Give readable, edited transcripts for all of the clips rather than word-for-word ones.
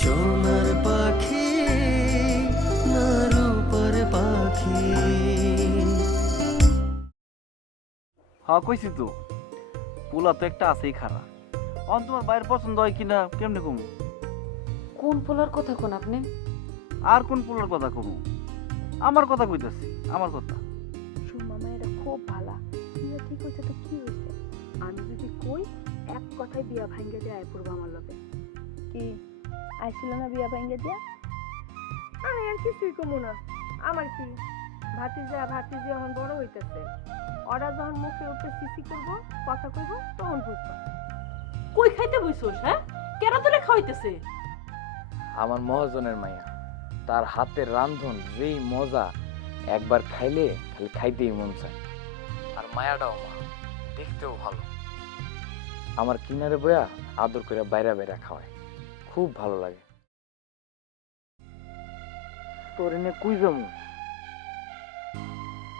সোনার পাখি না রূপার পাখি। হ্যাঁ কইছি তো, পোলা তো একটা আছেই খারাপ। তোমার বাইরের পছন্দ হয় কিনা কেমনে কমু? কোন পোলার কথা কোন আপনি? আর কোন পোলার কথা কমু? আমার কথা কইতাছি, আমার কথা। মামা এটা খুব ভালো, বিয়া ঠিক হয়েছে তো কি হয়েছে? আমি যদি কই এক কথায় বিয়া ভাঙ্গে দিয়ে আয় পড়বো আমার লগে। কি আইছিল না বিয়া ভাঙ্গে দিয়া? আমি আর কিছুই কমু না। আমার কি ভাতিজা এখন বড় হইতেছে, ওরা যখন মুখে উপরে সিসি করবো কথা কইব তখন বুঝবা। কই খাইতে বইছস? হ্যাঁ, কেন তোরে খাওয়াইতেছে? আমার মহাজনের মাইয়া, তার হাতের রান্ধন যেই মজা, একবার খাইলে খালি খাইতেই মন চায়। আর মায়াটাও মা, দেখতেও ভালো। আমার কিনারে বয়া আদর করে বাইরা বাইরা খাওয়ায়, খুব ভালো লাগে। তোর এনে কুই যামু?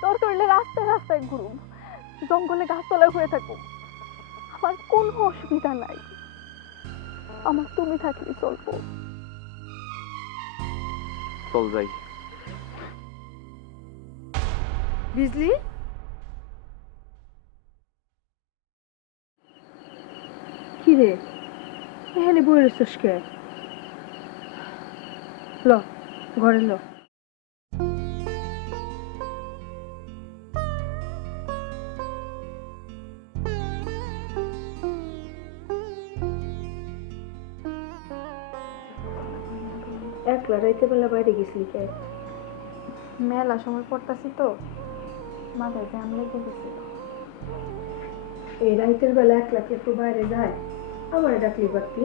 তোর করলে রাস্তায় রাস্তায় ঘুরুম, জঙ্গলে গাছতলায় হয়ে থাকুম, আমার কোনো অসুবিধা নাই। আমার তুমি থাকলে চলবো। চল যাই। বিজলি, কি রে এখানে বই রয়েছিস কে? ল ঘরে ল। একলা রাইতে বেলা বাইরে গেছিলি কে? মেলা সময় পড়তাছি তো, মাথায় জ্যাম লেগে গেছিল। এই রাইতের বেলা একলা কে একটু বাইরে যায়, আমার ডাকলি পারতি।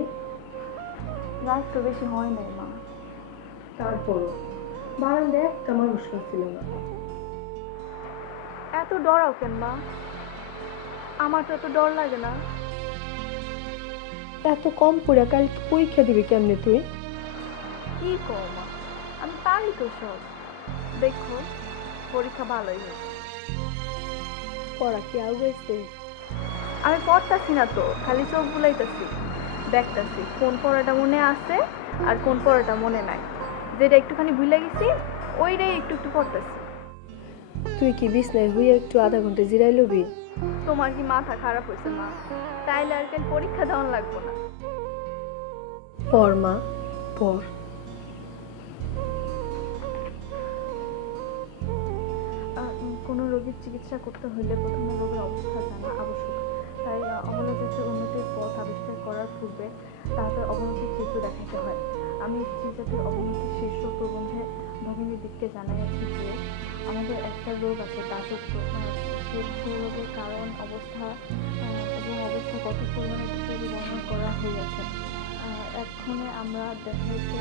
রাত তো বেশি হয় নাই মা, তারপরও বারান্দায় একটা মানুষ ছিল না। এত ডরাও কেন মা? আমার তো এত ডর লাগে না। এত কম পড়ে কাল পরীক্ষা দিবি কেমনে তুই? কি কও মা, আমি পারি তো সব। দেখো পরীক্ষা ভালোই হয়েছে। পড়া কি আউগাইছে? আমি পড়তাছি না তো, খালি চোখ বুলাইতাছি, দেখতাছি কোন পড়াটা মনে আছে আর কোন পড়াটা মনে নাই। যেটা একটুখানি ভুলে গেছি ওইটাই একটু একটু পড়তাছি। তুই কি বিছনায় হইয়া একটু আধা ঘন্টা জিরাই লবি? তোমার কি মাথা খারাপ হয়েছে মা? তাইলে আর কাল পরীক্ষা দেওয়ান লাগবো না। পড় মা পড়। কোনো রোগীর চিকিৎসা করতে হলে প্রথমে রোগের অবস্থা জানা আবশ্যক। তাই অবনতির উন্নতির পথ আবিষ্কার করার পূর্বে তাদের অবনতির চিত্র দেখাতে হয়। আমি শ্রীজাতির অবনতির শীর্ষ প্রবন্ধে ভগিনীর দিককে জানাইয়াছি যে আমাদের একটা রোগ আছে, তা সত্য সেই রোগের কারণ অবস্থা এবং অবস্থা কত পরিমাণে বর্ণনা করা হইয়াছে। এক্ষণে আমরা দেখাইতে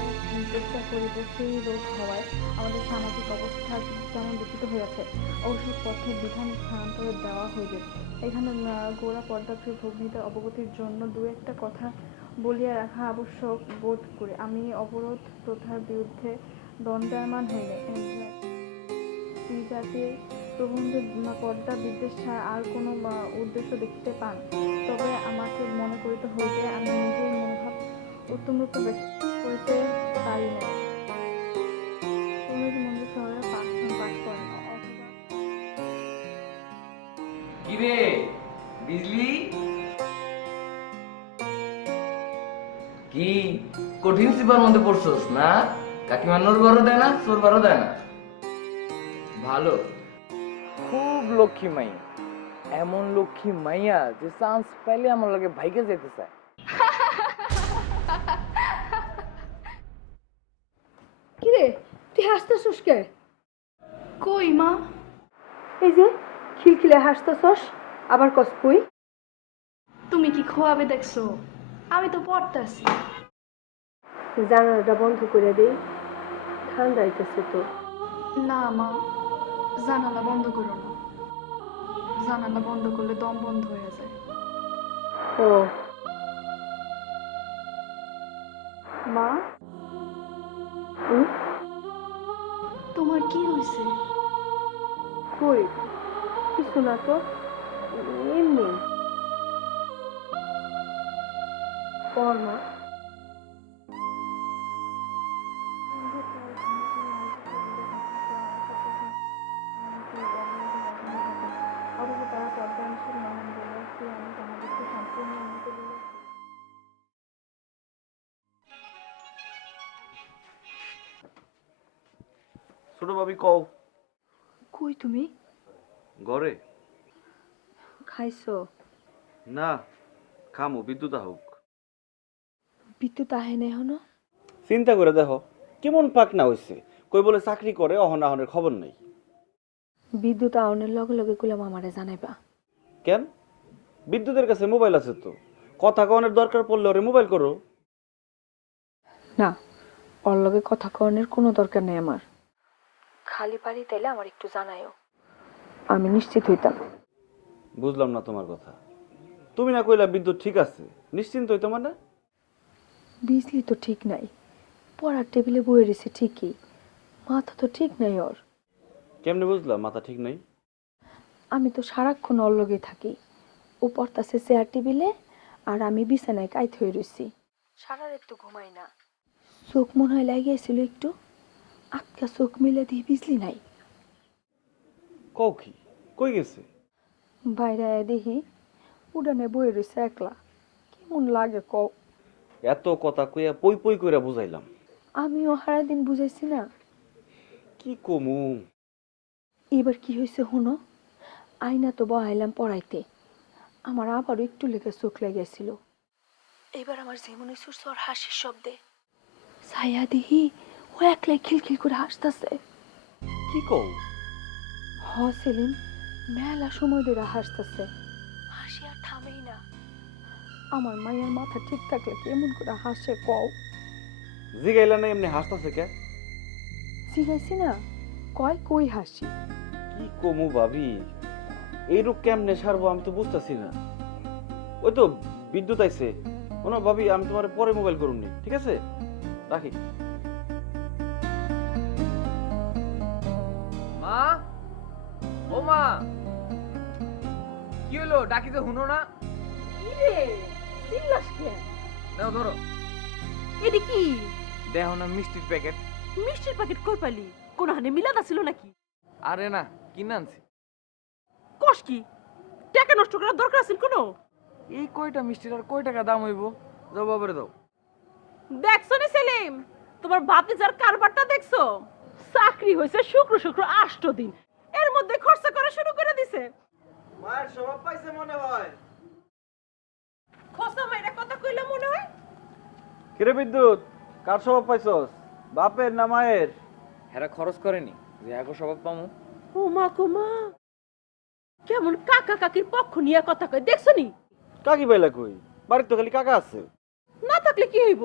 চেষ্টা করিব সেই রোগ হওয়ায় আমাদের সামাজিক অবস্থা কেমন দূষিত হইয়াছে। ঔষধ পথের বিধান স্থানান্তর দেওয়া হইবে। এখানে গোড়া পর্দাপ্রিয় ভগ্নীদের অবগতির জন্য দু একটা কথা বলিয়া রাখা আবশ্যক বোধ করি। আমি অবরোধ প্রথার বিরুদ্ধে দণ্ডায়মান হইলে স্ত্রী জাতির প্রবন্ধে পর্দা বিদ্বেষ ছাড়া আর কোনো উদ্দেশ্য দেখিতে পান, তবে আমাকে মনে করিতে হইবে আমি নিজের মনোভাব উত্তমরূপে ব্যক্ত করিতে পারি না। মন্দির শহরে পাঠ করেন অথবা কিরে বিজলি, কি কঠিন সিপার মধ্যে পড়ছস না? কাকিমা নোর বড় দেয় না, চোর বড় দেয় না। ভালো, খুব লক্ষ্মী মাইয়া, এমন লক্ষ্মী মাইয়া যে চান্স পাইলে আমার লগে ভাইকে যেতে চায়। কিরে তুই হাসতেছস কে? কই মা? এই যে খিলখিলে হাসতেছস, আবার কস কই? তুমি কি খোয়াবে দেখছো? আমি তো পড়তাছি। জানালাটা বন্ধ করে দেই, ঠান্ডা আইতেছে তো। না মা, জানালা বন্ধ করো না। জানালা বন্ধ করলে দম বন্ধ হয়ে যায়। ও মা, তোমার কি হয়েছে? কই কিছু না তো, এমনি। পড় মা। ছোট ভাবি কও। কই তুমি? ঘরে। খাইছো? না, খামো বিদ্যুৎ হোক। বিদ্যুৎ আহে না এখনো? চিন্তা করে দেখো কেমন পাক না হইছে, কই বলে চাকরি করে অহনাহনের খবর নেই। বিদ্যুৎ আহনের লগে লগে কইলাম আমারে জানাইবা। কেন? বিদ্যুতের কাছে মোবাইল আছে তো, কথা কনের দরকার পড়লে ওরে মোবাইল করো। না, ওর লগে কথা কনের কোনো দরকার নেই আমার। খালি পারি তাইলে আমার একটু জানাইও, আমি নিশ্চিত হইতাম। বুঝলাম না তোমার কথা। তুমি না কইলা বিদ্যুৎ ঠিক আছে, নিশ্চিন্ত হইতো মানে? বিজলি তো ঠিক নাই, পড়ার টেবিলে বয়ে রয়েছে ঠিকই, মাথা তো ঠিক নাই ওর। কেমনে বুঝলাম মাথা ঠিক নাই? আমি তো সারাক্ষণ ওর লগে থাকি, ও পড়তাছে চেয়ার টেবিলে আর আমি বিছানায় কাইত হয়ে রয়েছি। সারা রাত তো ঘুমাই না, চোখ মনে হয় লাগিয়েছিল একটু, আটকা চোখ মিলে দিয়ে বিজলি নাই। কও কি, কই গেছে? বাইরে আয়া দেখি উড়ানে বয়ে রয়েছে একলা, কেমন লাগে কও। এত কথা কইয়া পই পই কইরা বুঝাইলাম, আমিও সারাদিন বুঝাইছি না। কি কমু? এবার কি হয়েছে শুনো, আয়না তো বহাইলাম পড়াইতে, আমার আবারও একটু লেগে চোখ লেগেছিল। এবার আমার যেমন সুরছে ওর হাসির শব্দে, ছায়া দেখি ও একলাই খিলখিল করে হাসতেছে। কি কও? হ সেলিম, মেলা সময় ধরে হাসতেছে, হাসি আর থামেই না। আমার মায়ের মাথা ঠিক থাকলে কেমন করে হাসে কও। জিগাইলা না এমনি হাসতাছে কে? জিগাইছি না, কয় কই হাসি। কি কমু ভাবি, এই রূপ কেমনে সারবো আমি তো বুঝতেছি না। ওই তো বিদ্যুৎ আইছে, শোনো ভাবি আমি তোমার পরে মোবাইল করুননি, ঠিক আছে? রাখি। মা, ও মা, কি হলো ডাকিতে শুনো না? নাও ধরো। এডি কি দেখো না মিষ্টির প্যাকেট। মিষ্টির প্যাকেট কই পালি? কোন হানে মিলাদ আছিল নাকি? আরে না, কিনে আনছি। কস কি টাকা নষ্ট করার দরকার আছিল কোনো? এই কয়টা মিষ্টির আর কয় টাকা দাম হইব? যাও বাবারে দাও। দেখছো নি সেলিম, তোমার ভাতিজার কারবারটা দেখছো? চাকরি হইছে শুক্র শুক্র 8 দিন, এর মধ্যে খরচা করা শুরু করে দিছে। মায়ের স্বভাব পাইছে মনে হয়। খোসা মাইরা কথা কইলা মনে হয়। কিরে বিদ্যুৎ, কার স্বভাব পাইছস, বাপের না মায়ের? হেরা খরচ করেনি যে আগো স্বভাব পামু। ও মা গো মা, কেমন কাকা কাকির পক্ষ নিয়ে কথা কয় দেখছো নি? কাকি বাইলা কই? বাড়িতে তো খালি কাকা আছে। না থাকলে কি হইব?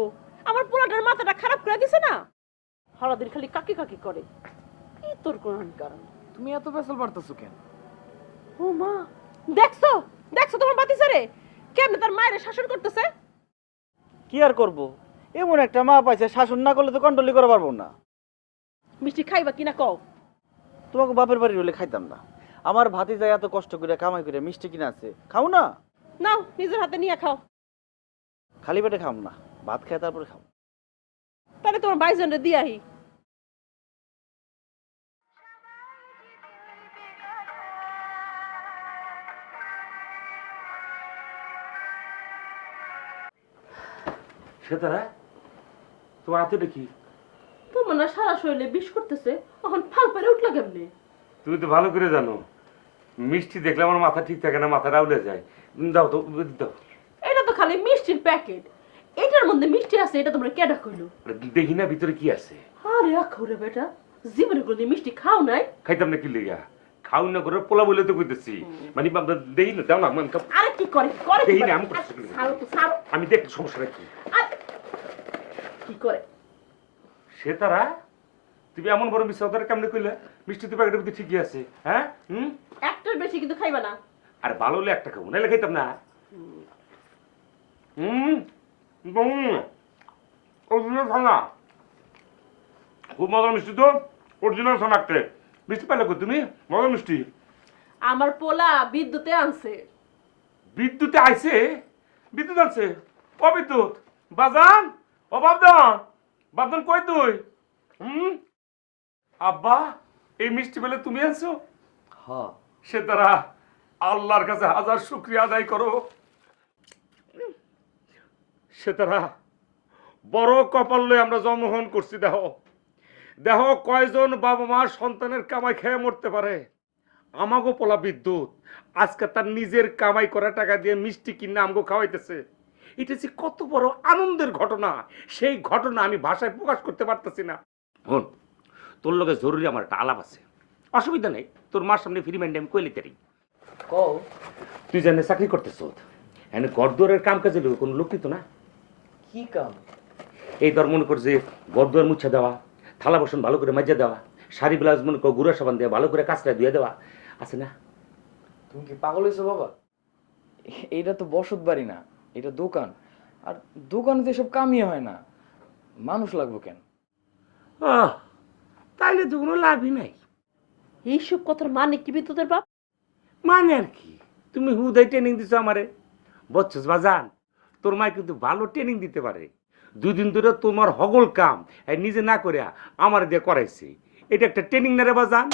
আমার পোলাটার মাথাটা খারাপ করে দিছে না, সারাদিন খালি কাকি কাকি করে। কি তোর কোন কারণ? তুমি এত পেছল পারতেছো কেন? ও মা, দেখছো দেখছো তোমার বাতিজারে কেমনে তার মায়ের শাসন করতেছে। কি আর করব, এমন একটা মা পাইছে, শাসন না করলে তো কন্ট্রোলই করা পারবো না। মিষ্টি খাইবা কিনা কও? তোমাকে বাপের বাড়ি হলে খাইতাম না। আমার ভাতিজা এত কষ্ট করে কামাই করে মিষ্টি কিনে আছে, খাও না? নাও নিজের হাতে নিয়ে খাও। খালি পেটে খাম না, ভাত খাই তারপরে খাও। তাহলে তোমার বাইজনরে দিয়ে আহি। সেতারা, তোমার হাতে কি? তোমার না সারা শরীরে বিষ করতেছে, তখন ফাল পেরে উঠলা কেমনে? তুমি তো ভালো করে জানো মিষ্টি দেখলে আমার মাথা ঠিক থাকে না, মাথাটা উড়ে যায়। দাও তো, দাও। এটা তো খালি মিষ্টির প্যাকেট, এটার মধ্যে মিষ্টি আছে এটা তোমরা কেডা কইলো? দেখি না ভিতরে কি আছে। আরে আখরে বেটা, জীবনে কোনদিন মিষ্টি খাও নাই? খাইতাম না কি লেগা, খাও না করে পোলা বলে তো কইতেছি। মানে দেখি না, দাও না। আরে কি করে করে দেখি না, আমি করতেছি। ছাড়ো তো ছাড়ো। আমি দেখি সমস্যাটা কি। কি করে? সেতারা, তুমি এমন বড় মিশাওদার কেমনে কইলা মিষ্টি তো প্যাকেটের মধ্যে ঠিকই আছে? হ্যাঁ, একটার বেশি কিন্তু খাইবা না। আর ভালো হলে একটা খাবো, নাহলে খাইতাম না। অরিজিনাল ছানা, খুব মজার মিষ্টি তো। অরিজিনাল ছানাতে মিষ্টি পাইলে কই তুমি? মজার মিষ্টি। আমার পোলা বিদ্যুতে আনছে। বিদ্যুতে আইছে? বিদ্যুৎ আনছে? ও বিদ্যুৎ, বাজান, ও বাবদান, বাবদান কই তুই? আব্বা, এই মিষ্টি পেলে তুমি আনছো? হ্যাঁ। সে তারা আল্লাহর কাছে হাজার শুকরিয়া আদায় করো। সে তারা বড় কপাল লয়ে আমরা জন্মগ্রহণ করছি। দেখো দেখো কয়জন বাবা মা সন্তানের কামাই খেয়ে মরতে পারে। আমাগো পোলা বিদ্যুৎ আজকে তার নিজের কামাই করা টাকা দিয়ে মিষ্টি কিনে আমগো খাওয়াইতেছে। এটা যে কত বড় আনন্দের ঘটনা, সেই ঘটনা আমি ভাষায় প্রকাশ করতে পারতেছি না। হন, তোর লগে জরুরি আমার একটা আলাপ আছে। অসুবিধা নেই, তোর মার সামনে ফ্রি মাইন্ডে আমি কইলি তারি। কও। তুই জানে চাকরি করতেছ, এনে ঘরদুয়ারের কাম কাজে কোনো লোক তো না। কি কাম? এই ধর মনে কর যে ঘরদুয়ার মুছে দেওয়া, থালা বাসন ভালো করে মাজা দেওয়া, শাড়ি ব্লাউজ মনে কর গুঁড়া সাবান দিয়ে ভালো করে কাঁচড়া ধুয়ে দেওয়া, আছে না? তুমি কি পাগল হয়েছো বাবা? এটা তো বসত বাড়ি না, এটা দোকান। আর দোকানে তো এসব কামই হয় না, মানুষ লাগবে কেন? তাইলে তো কোনো লাভই নাই। এইসব কথার মানে কি বিদ্যুতের বাপ? মানে আর কি, তুমি হুদাই ট্রেনিং দিছো আমারে, বুঝছস বাজান? তোর মা কিন্তু ভালো ট্রেনিং দিতে পারে। 2 দিন ধরে তোমার হগল কাম নিজে না করে আমার দিয়ে করাইছে। এটা একটা ট্রেনিং না রে বাজান?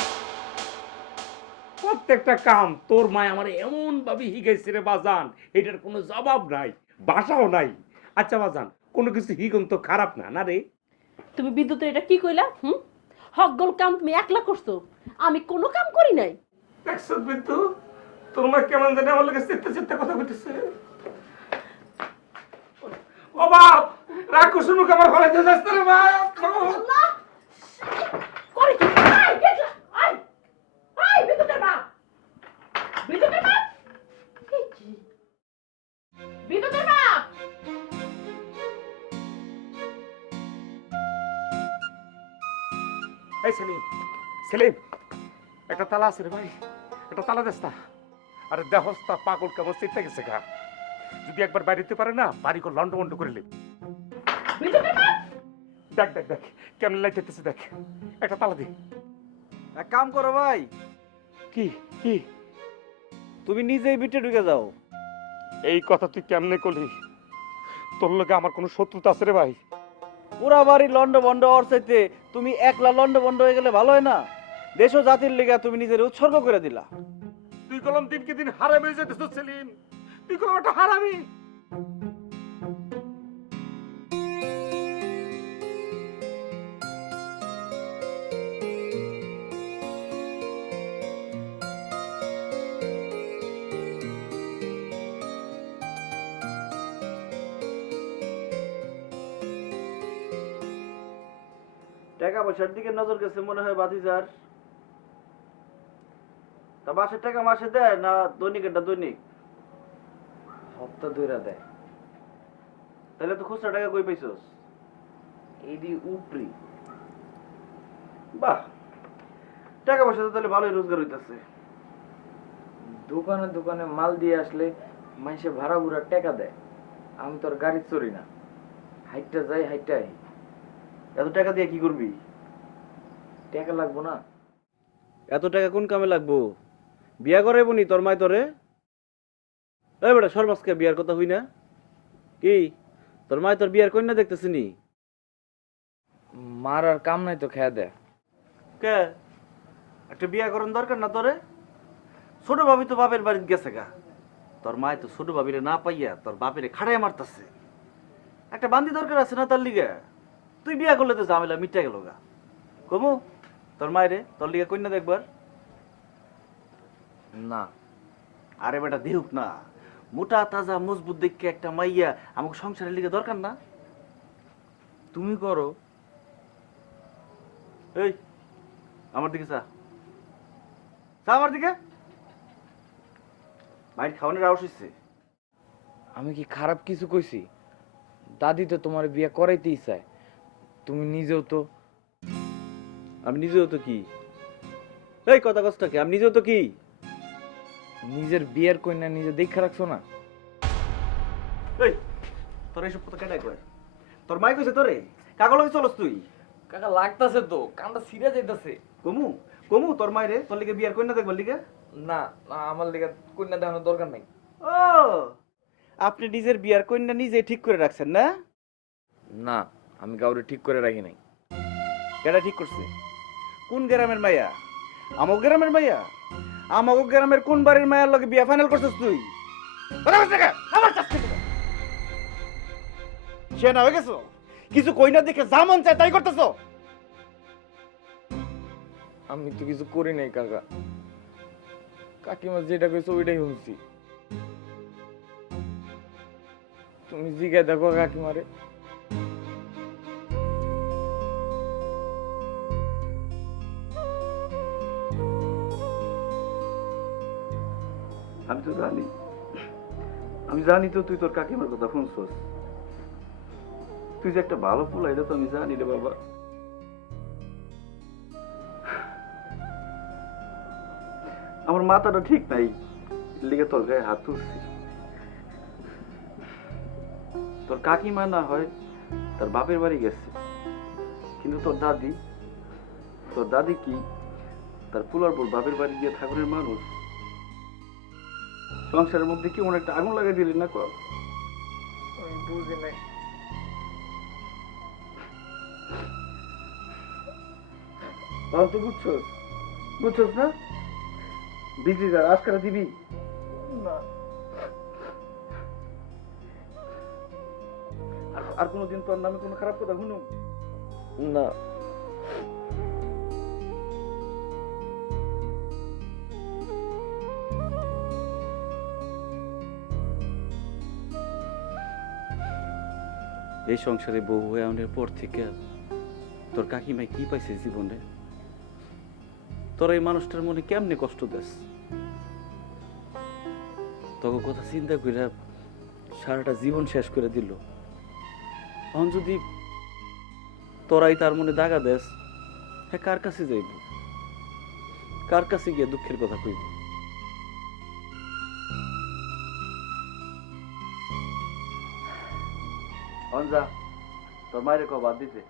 প্রত্যেকটা কাম তোর মা আমার এমন ভাবে শিখাইছে রে বাজান, এটার কোনো জবাব নাই, ভাষাও নাই। আচ্ছা বাজান, কোনো কিছু হিগন তো খারাপ না, না রে? তুমি বিদ্যুতের এটা কি কইলা? হকগল কাম তুমি একলা করছো, আমি কোনো কাম করি নাই। দেখছো বিদ্যু, তোর মা কেমন জানে আমার লগে চিত্তে চিত্তে কথা কইতেছে। ও বাপ, রাখো শুনুক আমার কলেজে যাচ্ছে রে বাপ। করে কি? আই দেখলা, আই আই বিদ্যুতের বাপ, বিদ্যুতের বাপ, কি বিদ্যুতের বাপ? এই সেলিম, সেলিম, একটা তালা আছে রে ভাই, একটা তালা দেস্তা। আরে দেহস্তা পাগল কেমন চিন্তা গেছে গা। যদি একবার বাড়িতে পারে না, বাড়ি করে লন্ড বন্ড করে নেবে। দেখ দেখ দেখ কেমন লাইতেছে, দেখ একটা তালা দে। এক কাম করো ভাই, কি কি? তুমি নিজেই ভিতরে ঢুকে যাও। এই কথা তুই কেমনে করলি? তোর লগে আমার কোনো শত্রুতা আছে রে ভাই? পুরা বাড়ি লন্ড বন্ড ওর চাইতে তুমি একলা লন্ড বন্ড হয়ে গেলে ভালো হয় না? দেশ ও জাতির লেগে তুমি নিজের উৎসর্গ করে দিলা। তুই কলম দিনকে দিন হারামি হয়ে যেতেছ সেলিম, তুই কলম একটা হারামি। টাকা পয়সার দিকে নজর গেছে মনে হয় বাতিজার। তা মাসের টাকা মাসে দেয় না দৈনিক? এটা দৈনিক সপ্তাহ দুইরা দেয়। তাহলে তো খুচরা টাকা কই পাইছস? এইদি উপরি। বাহ, টাকা পয়সা তো তাহলে ভালোই রোজগার হইতাছে। দোকানে দোকানে মাল দিয়ে আসলে মানুষে ভাড়া ভুড়া টাকা দেয়। আমি তো আর গাড়ি চড়ি না, হাইটটা যাই হাইটটা আই। এত টাকা দিয়ে কি করবি? টাকা লাগবো না? এত টাকা কোন কামে লাগবো? বিয়া করাইব নি তোর মাই তোরে? এই বেটা সর্বাসকে বিয়ার কথা হই না কি? তোর মাই তোর বিয়ার কন্যা দেখতেছি নি? মার আর কাম নাই তো খেয়া দেয়। কে একটা বিয়া করার দরকার না তোরে? ছোট ভাবি তো বাপের বাড়িতে গেছে গা। তোর মায় তো ছোট ভাবিরে না পাইয়া তোর বাপেরে খাড়াই মারতাছে। একটা বান্দি দরকার আছে না তার লিগে? তুই বিয়া করলে তো ঝামেলা মিটে গেল গা। কমু তোর মায়েরে তোর লিগে কন্যা দেখবার? না। আরে বেটা দেহুক না, মোটা তাজা মজবুত দেখে একটা মাইয়া আমাকে সংসারের লিগে দরকার না? তুমি করো। এই আমার দিকে চা, চা আমার দিকে। মাইর খাওয়ানোর আওয়াজ হচ্ছে। আমি কি খারাপ কিছু কইছি? দাদি তো তোমার বিয়ে করাইতেই চায়। তুমি নিজেও তো। আমি নিজেও তো কি? এই কথা কষ্টকে আমি নিজেও তো কি? নিজের বিয়ের কন্যা নিজে দেখে রাখছো না? এই তোর এইসব কথা কেটাই কয়? তোর মাই কইছে তোরে কাগল লগে চলস তুই? কাকা লাগতাছে তো, কানটা সিরিয়াস যাইতাছে। কমু কমু তোর মাইরে তোর লিগে বিয়ার কইনা দেখবার লিগে? না না, আমার লিগে কন্যা দেখানোর দরকার নাই। ও আপনি নিজের বিয়ার কইনা নিজে ঠিক করে রাখছেন না? না, আমি কাউরে ঠিক করে রাখি নাই। কেডা ঠিক করছে? কোন গ্রামের মাইয়া? আমক গ্রামের মাইয়া? আমক গ্রামের কোন বাড়ির মায়ার লগে বিয়া ফাইনাল করছিস তুই? কথা বলছ না? আমার কাছ থেকে সে না হয়ে গেছো? কিছু কইনা দেখে যা মন চায় তাই করতেছো? আমি তো কিছু করি নাই কাকা, কাকিমা যেটা কইছো ওইটাই শুনছি। তুমি জিগায় দেখো কাকিমারে। আমি তো জানি, আমি জানি তো তুই তোর কাকিমার কথা শুনছস। তুই যে একটা ভালো পোলা এটা তো আমি জানি রে বাবা। আমার মাথাটা ঠিক নাই, লিগে তোর গায়ে হাত তুলছি। তোর কাকিমা না হয় তার বাপের বাড়ি গেছে, কিন্তু তোর দাদি কি তার পোলার পর বাপের বাড়ি গিয়ে ঠাকুরের মানুষ? সংসারের মধ্যে কেমন একটা আগুন লাগাই দিলি না কর। আমি বুঝি নাই। তো বুঝছস না? বিক্রি কর, আজকারা দিবি না, আর কোনোদিন তোর নামে কোনো খারাপ কথা শুনুম না। এই সংসারে বউ হয়ে আনার পর থেকে তোর কাকিমাই কি পাইছে জীবনে? তোর এই মানুষটার মনে কেমনে কষ্ট দেস? তোকে কথা চিন্তা করে সারাটা জীবন শেষ করে দিল। এখন যদি তোরাই তার মনে দাগা দেস, হ্যাঁ কার কাছে যাইব? কার কাছে গিয়ে দুঃখের কথা কইব? যা তোর মায়ের কো বাদ দিতে।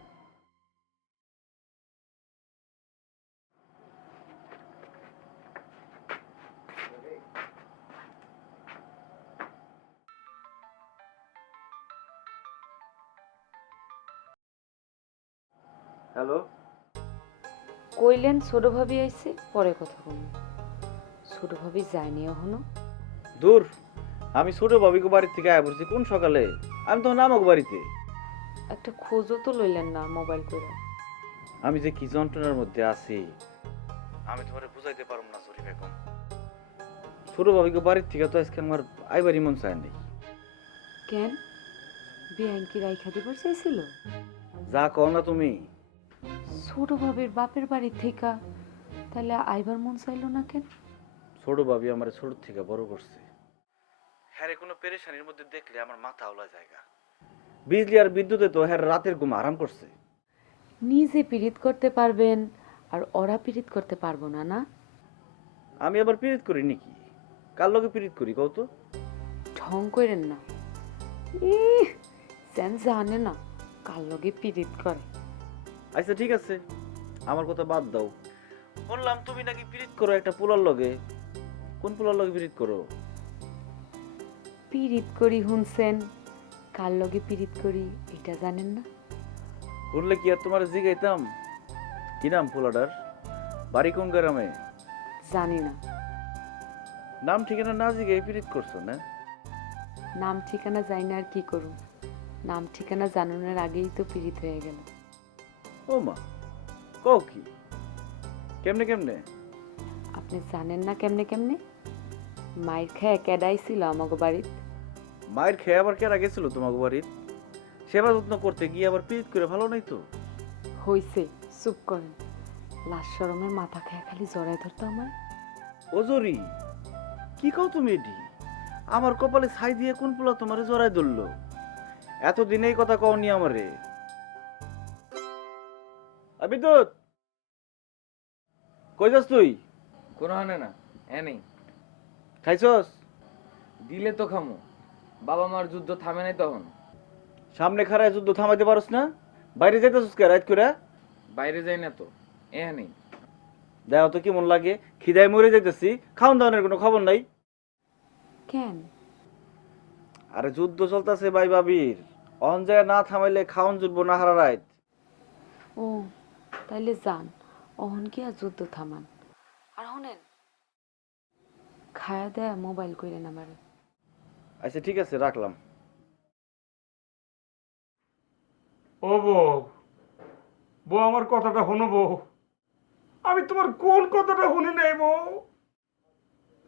হ্যালো, কইলেন ছোট ভাবি আইছে, পরে কথা বলবো। ছোট ভাবি যায়নি এখনো? দূর, আমি ছোট ভাবিকে বাড়ির থেকে আয়া পড়ছি কোন সকালে। আমি তখন নামক বাড়িতে। একটা খোঁজও তো লইলেন না মোবাইল করে। আমি যে কি যন্ত্রণার মধ্যে আছি আমি তোমার বুঝাইতে পারব না জরি বেগম। ছোট ভাবিকে বাড়ির থেকে তো আজকে আমার আইবারই মন চায় নাই। কেন, বিয়ান কি রাইখা দিবার চাইছিল? যা কও না তুমি। ছোট ভাবির বাপের বাড়ি থেকে তাহলে আইবার মন চাইলো না কেন? ছোট ভাবি আমার ছোট থেকে বড় করছে। হ্যাঁ, কোনো পেরেশানির মধ্যে দেখলে আমার মাথা ওলা জায়গা। বিজলি আর বিদ্যুতে তো হ্যাঁ রাতের ঘুম আরাম করছে। নিজে পীড়িত করতে পারবেন আর ওরা পীড়িত করতে পারবো না, না? আমি আবার পীড়িত করি নাকি? কার লগে পীড়িত করি কও তো? ঢং করেন না। সেন জানে না কার লগে পীড়িত করে। আচ্ছা ঠিক আছে, আমার কথা বাদ দাও। বললাম তুমি নাকি পীড়িত করো একটা পোলার লগে। কোন পোলার লগে পীড়িত করো? পীড়িত করি শুনছেন, কার লগে পীড়িত করি এটা জানেন না? বললে কি আর তোমার জিগাইতাম? কি নাম পোলাটার? বাড়ি কোন গ্রামে? জানি না। নাম ঠিকানা না জিগাই পীড়িত করছো না? নাম ঠিকানা যাই না আর কি করুম? নাম ঠিকানা জানানোর আগেই তো পীড়িত হয়ে গেল। ও মা, কও কি? কেমনে কেমনে? আপনি জানেন না কেমনে কেমনে? মায়ের খেয়ে কেডাই ছিল আমাকে বাড়িতে। মায়ের খেয়ে আবার কেরা গেছিল তোমাকে বাড়ির? সেবা যত্ন করতে গিয়ে আবার পীড়িত করে ভালো নাই তো? হইছে, চুপ করেন। লাশ শরমের মাথা খেয়ে খালি জড়ায় ধরতো আমার। ওজরি, কি কও তুমি এটি? আমার কপালে ছাই দিয়ে কোন পোলা তোমারে জড়াই ধরলো? এতদিন এই কথা কওনি আমারে। বিদ্যুৎ, কই যাস তুই? কোনো হানে না, নেই। খাইছস? দিলে তো খামু। বাবা মার যুদ্ধ থামে নাই তখন। সামনে খাড়ায় যুদ্ধ থামাইতে পারস না? বাইরে যাইতেছস কে রাত করে? বাইরে যাই না তো, নেই। দেখো তো কেমন লাগে, খিদায় মরে যাইতেছি, খাওন দাওয়ানোর কোনো খবর নাই। কেন? আরে যুদ্ধ চলতেছে ভাই বাবির, অন যায় না থামাইলে খাওন জুটবো না হারা রাত। ও তাইলে যান, অহন কি আর যুদ্ধ থামান। আর শুনেন, খায়া দেয়া মোবাইল কইরেন আমারে। আচ্ছা ঠিক আছে, রাখলাম। ও বউ, বউ আমার কথাটা শোনো বউ। আমি তোমার কোন কথাটা শুনি নাই বউ।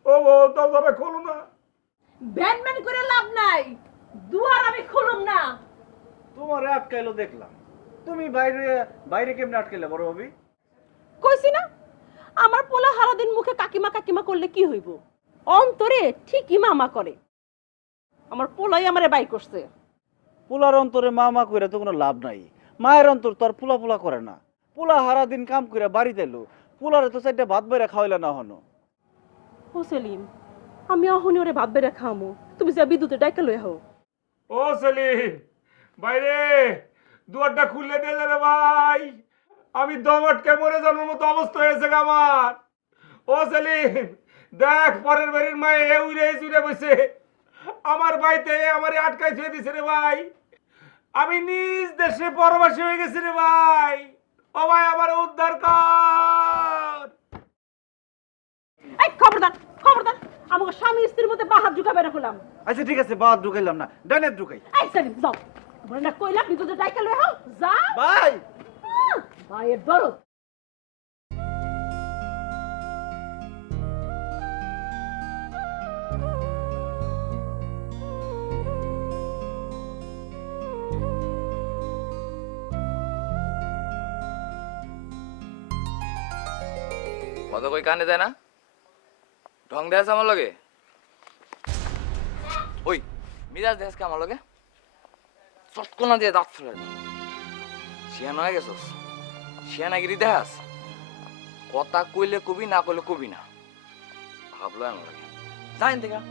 ও বউ, দরজাটা খোলো না। ব্যানম্যান করে লাভ নাই, দুয়ার আমি খুলুম না। তোমারে আটকাইলো দেখলাম, তুমি বাইরে বাইরে কেমনে আটকাইলে বড় ভাবি? কইছি না, আমার পোলা সারাদিন মুখে কাকিমা কাকিমা করলে কি হইব, অন্তরে ঠিকই মামা করে। আমার পোলাই আমারে বাই করছে। পোলার অন্তরে মা মা কইরা তো কোনো লাভ নাই। মায়ের অন্তর তো আর পোলা পোলা করে না। পোলা হারা দিন কাম কইরা বাড়িতে এলো, পোলারে তো চারটা ভাত বেড়ে খাওয়াইলে না হনো। ও সেলিম, আমি অহনি ওরে ভাত বেড়ে খামু, তুমি যা বিদ্যুতে ডাইকা লই হও। ও সেলিম, বাইরে দুয়ারটা খুলে দে রে ভাই। আমি দম আটকে মরে যাওয়ার মতো অবস্থা হয়েছে গো আমার। ও সেলিম, দেখ পরের বাড়ির মায়ে এ উড়ে চুড়ে বসে আমার বাড়িতে আমারে আটকাই থুয়ে দিছে রে ভাই। আমি নিজ দেশে পরবাসী হয়ে গেছি রে ভাই। ও ভাই, আমার উদ্ধার কর। এই খবরদার খবরদার, আমাকে স্বামী স্ত্রীর মধ্যে বাহাত ঢুকা বের হলাম। আচ্ছা ঠিক আছে, বাদ ঢুকাইলাম না, ডানে ঢুকাই। এই সেলিম যাও, তোমার না কইলা বিদ্যুতে ডাইকা লই হও, যা। ভাই ভাইয়ের দরদ। মতো কই কানে দেয় না, ঢং দেয়াস আমার লগে। ওই মিরাজ দেয়াস কে আমার লগে, চটকোনা দিয়ে দাঁত ফেলে শিয়ানা হয়ে গেছস, শিয়ানাগিরি দেখাস। কথা কইলে কবি, না কইলে কবি না, ভাবলো আমার লগে জানেন দেখা।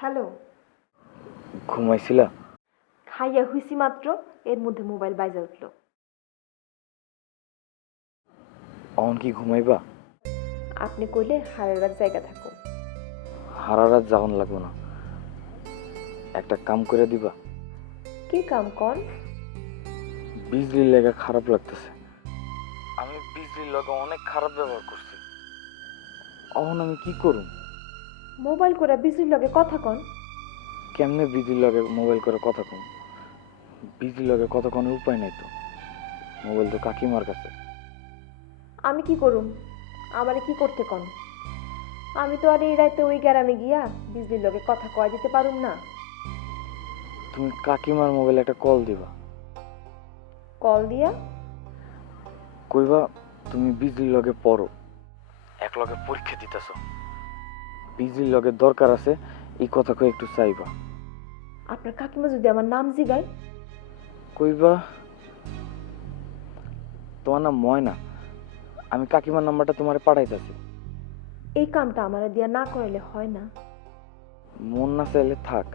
হ্যালো, ঘুমাইছিলা? খাইয়া হইছি মাত্র, এর মধ্যে মোবাইল বাজে উঠলো। অন কি ঘুমাইবা? আপনি কইলে হারার জায়গা থাকো। হারা রাত যাওন লাগবো না, একটা কাম করে দিবা। কি কাম কন? বিজলির লেগে খারাপ লাগতেছে। আমি বিজলির লগে অনেক খারাপ ব্যবহার করছি, এখন আমি কি করুম? মোবাইল করে বিজির লগে কথা কন। কেমনে বিজলির লগে মোবাইল করে কথা কম? বিজলির লগে কথা কনের উপায় নাই তো, মোবাইল তো কাকিমার কাছে। আমি কি করুম? আমারে কি করতে কন? আমি তো আর এই রাতে ওই গ্রামে গিয়া বিজলির লগে কথা কয় দিতে পারুম না। তুমি কাকিমার মোবাইলে একটা কল দিবা, কল দিয়া কইবা তুমি বিজলির লগে পড়ো, এক লগে পরীক্ষা দিতেছ, বিজলির লগে দরকার আছে, এই কথা কই একটু চাইবা। আপনার কাকিমা যদি আমার নাম জিগায়? কইবা তোমার নাম ময়না, আমি কাকিমার নাম্বারটা তোমারে পাঠাইতেছি। এই কামটা আমারে দিয়া না করাইলে হয় না। মন না চাইলে থাক।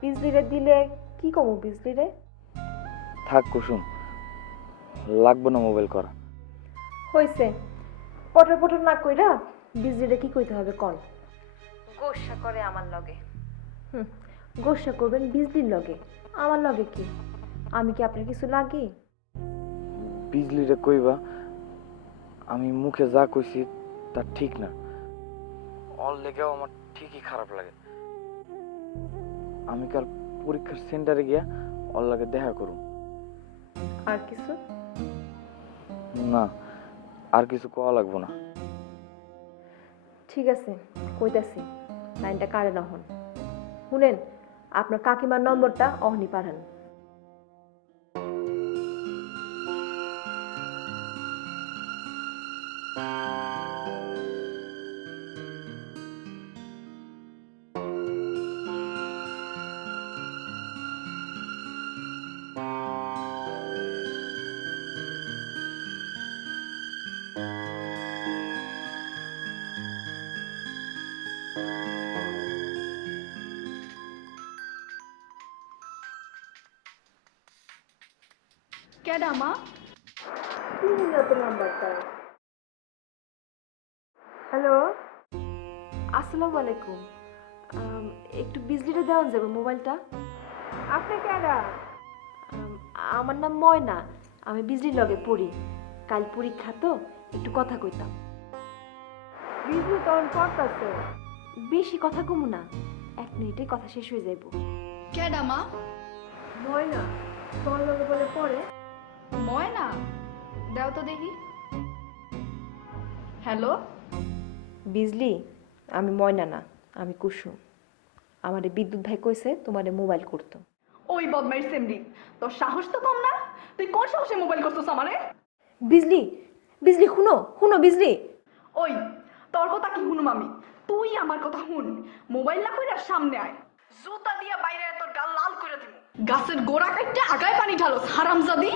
বিজলিরে দিলে কি কমু? বিজলিরে থাক কুসুম, লাগবো না মোবাইল করা। হইছে, পটর পটর না কইরা বিজলিরে কি কইতে হবে কল। গোসা করে আমার লগে। গোসা করবেন বিজলির লগে, আমার লগে কি? আমি কি আপনার কিছু লাগি? বিজলিরে কইবা আমি মুখে যা কইছি তা ঠিক না, অল লেগেও আমার ঠিকই খারাপ লাগে। আমি কাল পরীক্ষার সেন্টারে গিয়া ওর লাগে দেখা করুম। আর কিছু না, আর কিছু কওয়া লাগবো না। ঠিক আছে, কইতাছি। লাইনটা কারে না হন। শুনেন, আপনার কাকিমার নম্বরটা অহনি পাঠান। কেডা মা? নাম্বারটা হ্যালো, আসসালামু আলাইকুম। একটু বিজলিটা দেওয়ান যাবে মোবাইলটা? আপনি কেডা? আমার নাম ময়না, আমি বিজলির লগে পড়ি। কাল পরীক্ষা তো, একটু কথা কইতাম। বিজলি তখন পড়তাছে। বেশি কথা কমু না, 1 মিনিটে কথা শেষ হয়ে যাইব। কেডা মা? ময়না তোর লগে বলে পড়ে। ময়না, দাও তো দেখি। হ্যালো, বিজলি, আমি ময়না না, আমি কুসুম। আমারে বিদ্যুৎ ভাই কইছে তোমারে মোবাইল করতো। ওই বদমাইশ সেমরি, তোর সাহস তো কম না? তুই কোন সাহসে মোবাইল করছিস আমারে? বিজলি, বিজলি শুনো শুনো বিজলি। ওই, তোর কথা কি শুনুম আমি? তুই আমার কথা শুন। মোবাইল না কইরা সামনে আয়, জুতা দিয়া বাইরে আয়, তোর গাল লাল করে দিব। গাছের গোড়া কাটতে আগায় পানি ঢালো, হারামজাদি।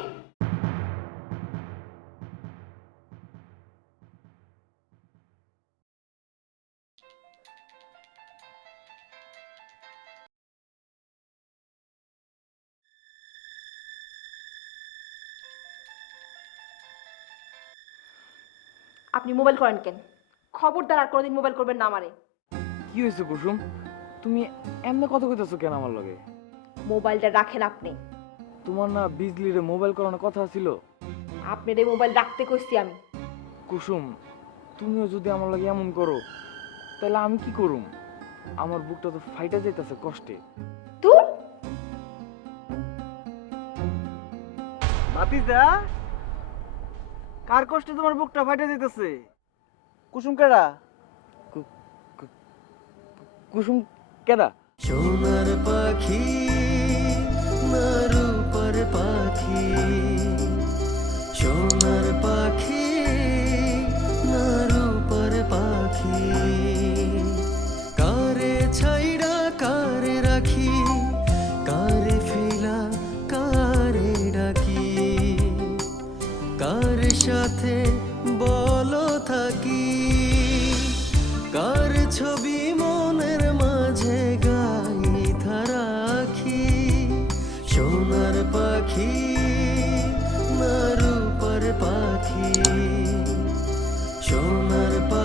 আপনি মোবাইল করেন কেন? খবরদার আর কোনোদিন মোবাইল করবেন না আমারে। কি হয়েছে কুসুম? তুমি এমনি কথা কইতেছো কেন আমার লগে? মোবাইলটা রাখেন আপনি। তোমার না বিজলিরে মোবাইল করানোর কথা ছিল? আপনার এই মোবাইল রাখতে কইছি আমি। কুসুম, তুমিও যদি আমার লগে এমন করো তাহলে আমি কি করুম? আমার বুকটা তো ফাইটা যাইতেছে কষ্টে। তুই ভাতিজা, কার কষ্টে তোমার বুকটা ফাটে যেতেছে? কুসুম কেডা? কুসুম কেডা? সোনার পাখি না রূপার পাখি, সোনার পাখি না রূপার পাখি, কারে ছাইড়া কারে রাখি, কারে ফেলা কারে ডাকি, কার সাথে বলো থাকি, কার ছবি মনের মাঝে গাইথা রাখি, সোনার পাখি না রূপার পাখি, সোনার পাখি।